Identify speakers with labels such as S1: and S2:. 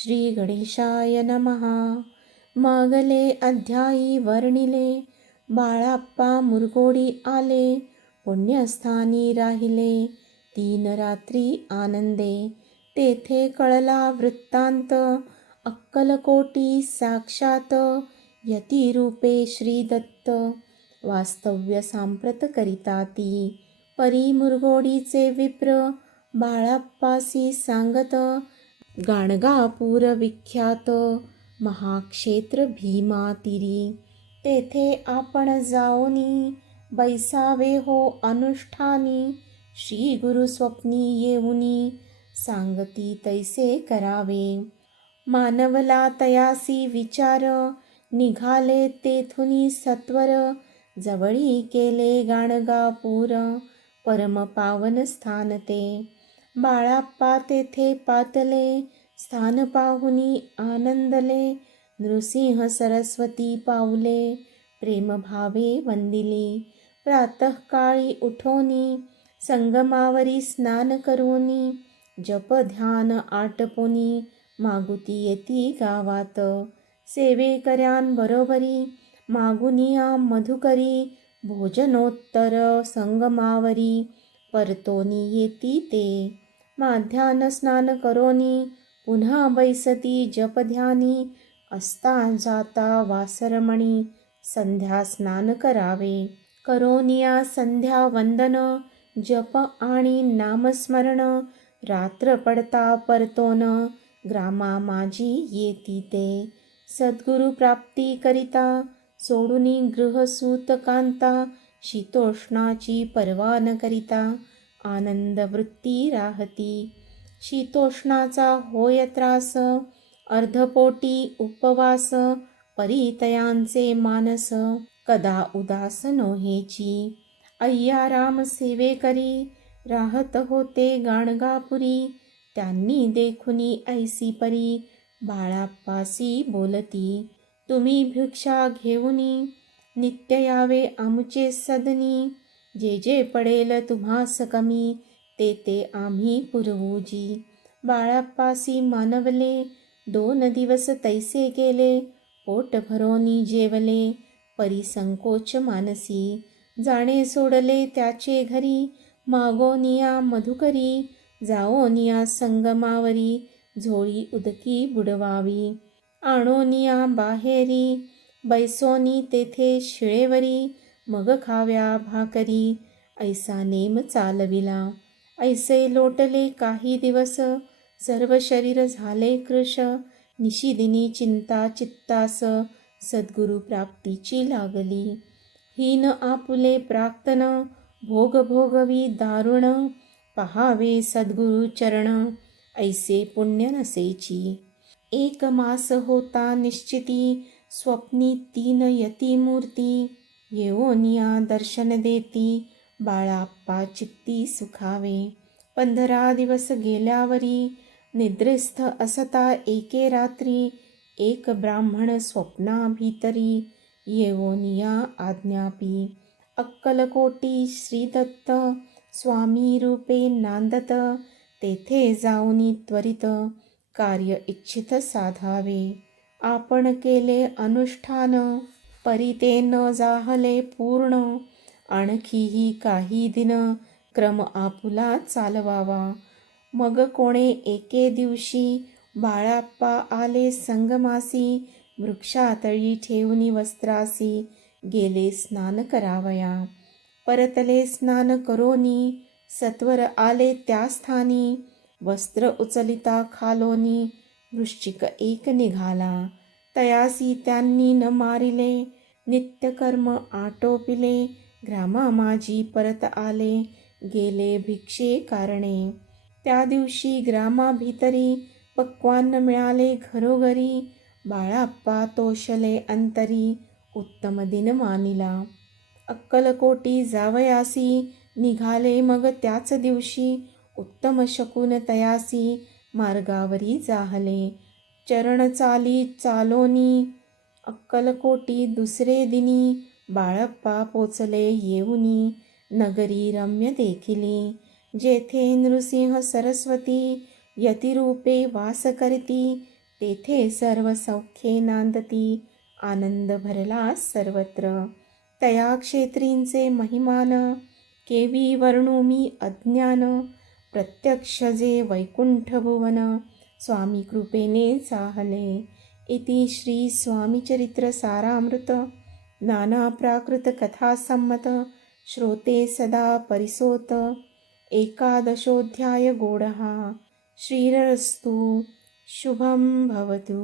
S1: श्री गणेशाय नमः. मागले अध्यायी वर्णिले बाळाप्पा मुरगोडी आले पुण्यस्थानी राहिले तीन रात्री आनंदे तेथे कळला वृत्तांत अक्कलकोटी साक्षात यतिरूपे श्रीदत्त वास्तव्य सांप्रत करिता ती परी मुरगोडीचे विप्र बाळाप्पासी सांगत गाणगापूर विख्यात महाक्षेत्र भीमातिरी. तेथे आपण जाओनी बैसावे हो अनुष्ठानी. श्री गुरु स्वप्नी येऊनी सांगती तैसे करावे. मानवला तयासी विचार निघाले तेथुनी सत्वर. जवळी केले गाणगापूर परमपावन स्थान ते. बाळाप्पा तेथे पातले स्थान पाहुनी आनंदले नृसिंह सरस्वती पावले प्रेमभावे वंदिली. प्रातःकाळी उठोनी संगमावरी स्नान करोनी जप ध्यान आटपोनी मागुती येती गावात. सेवेकऱ्यांबरोबरी मागुनिया मधुकरी भोजनोत्तर संगमावरी परतोनी येती ते. माध्यान स्नान करोनी पुन्हा बैसती जपध्यानी असता जाता वासरमणी संध्या स्नान करावे। करोनिया संध्या वंदन जप आणि नामस्मरण रात्र पडता परतोन ग्रामा माझी येती ते। सद्गुरु प्राप्ती करिता सोडुनी गृहसूत कांता शीतोष्णाची पर्वा न करिता। आनंद वृत्ती राहती. शीतोष्णाचा होय त्रास अर्धपोटी उपवास परितयांचे मानस कदा उदास नोहेची. अय्याराम सेवेकरी राहत होते गाणगापुरी त्यांनी देखुनी ऐसी परी बाळापासी बोलती. तुम्ही भिक्षा घेऊनी नित्य यावे आमचे सदनी जे जे पडेल तुम्हास कमी ते ते आम्ही पुरवूजी. बाळापासी मानवले दोन दिवस तैसे गेले पोट भरोनी जेवले परिसंकोच मानसी. जाणे सोडले त्याचे घरी मागोनिया मधुकरी जाओनिया संगमावरी झोळी उदकी बुडवावी. आणोनिया बाहेरी बैसोनी तेथे शिळेवरी मग खाव्या भाकरी ऐसा नेम चालविला. ऐसे लोटले काही दिवस सर्व शरीर झाले कृश निशिदिनी चिंता चित्तास सद्गुरु प्राप्तीची लागली. हीन आपुले प्राक्तन भोग भोगवी दारुण पहावे सद्गुरु चरण ऐसे पुण्य नसेची. एक मास होता निश्चिती स्वप्नी तीन यती मूर्ती. येवोनिया दर्शन देती बाळाप्पा चित्ती सुखावे. पंधरा दिवस गेल्यावरी निद्रिस्थ असता एके रात्री एक ब्राह्मण स्वप्नाभितरी. येवोनिया आज्ञापी अक्कलकोटी श्रीदत्त स्वामी रूपे नांदत तेथे जाऊनी त्वरित कार्य इच्छित साधावे. आपण केले अनुष्ठान परी ते न जाहले पूर्ण. आणखीही काही दिन क्रम आपुला चालवावा. मग कोणे एके दिवशी बाळाप्पा आले संगमासी वृक्षातळी ठेवणी वस्त्रासी गेले स्नान करावया. परतले स्नान करोनी सत्वर आले त्या स्थानी वस्त्र उचलिता खालोनी वृश्चिक एक निघाला. तयासी त्यांनी न मारिले नित्यकर्म आटोपिले ग्रामा माझी परत आले गेले भिक्षे कारणे. त्या दिवशी ग्रामाभितरी पक्वान्न मिळाले घरोघरी बाळाप्पा तोषले अंतरी उत्तम दिन मानिला. अक्कलकोटी जावयासी निघाले मग त्याच दिवशी उत्तम शकून तयासी मार्गावरी जाहले. चरण चाली चालोनी अक्कलकोटी दुसरे दिनी बाळप्पा पोचले येऊनी नगरी रम्य देखिली. जेथे नृसिंह सरस्वती यतिरूपे वास करती तेथे सर्व सौख्ये नांदती आनंद भरला सर्वत्र. तया क्षेत्रींचे महिमान केवी वर्णू मी अज्ञान प्रत्यक्ष जे वैकुंठ भुवन स्वामी कृपेने साहले इति श्री स्वामीचरित्र सारामृत। नाना प्राकृत कथा संमत श्रोते सदा परिसोत। एकादशोऽध्याय गोडः श्रीरस्तु। शुभं भवतु।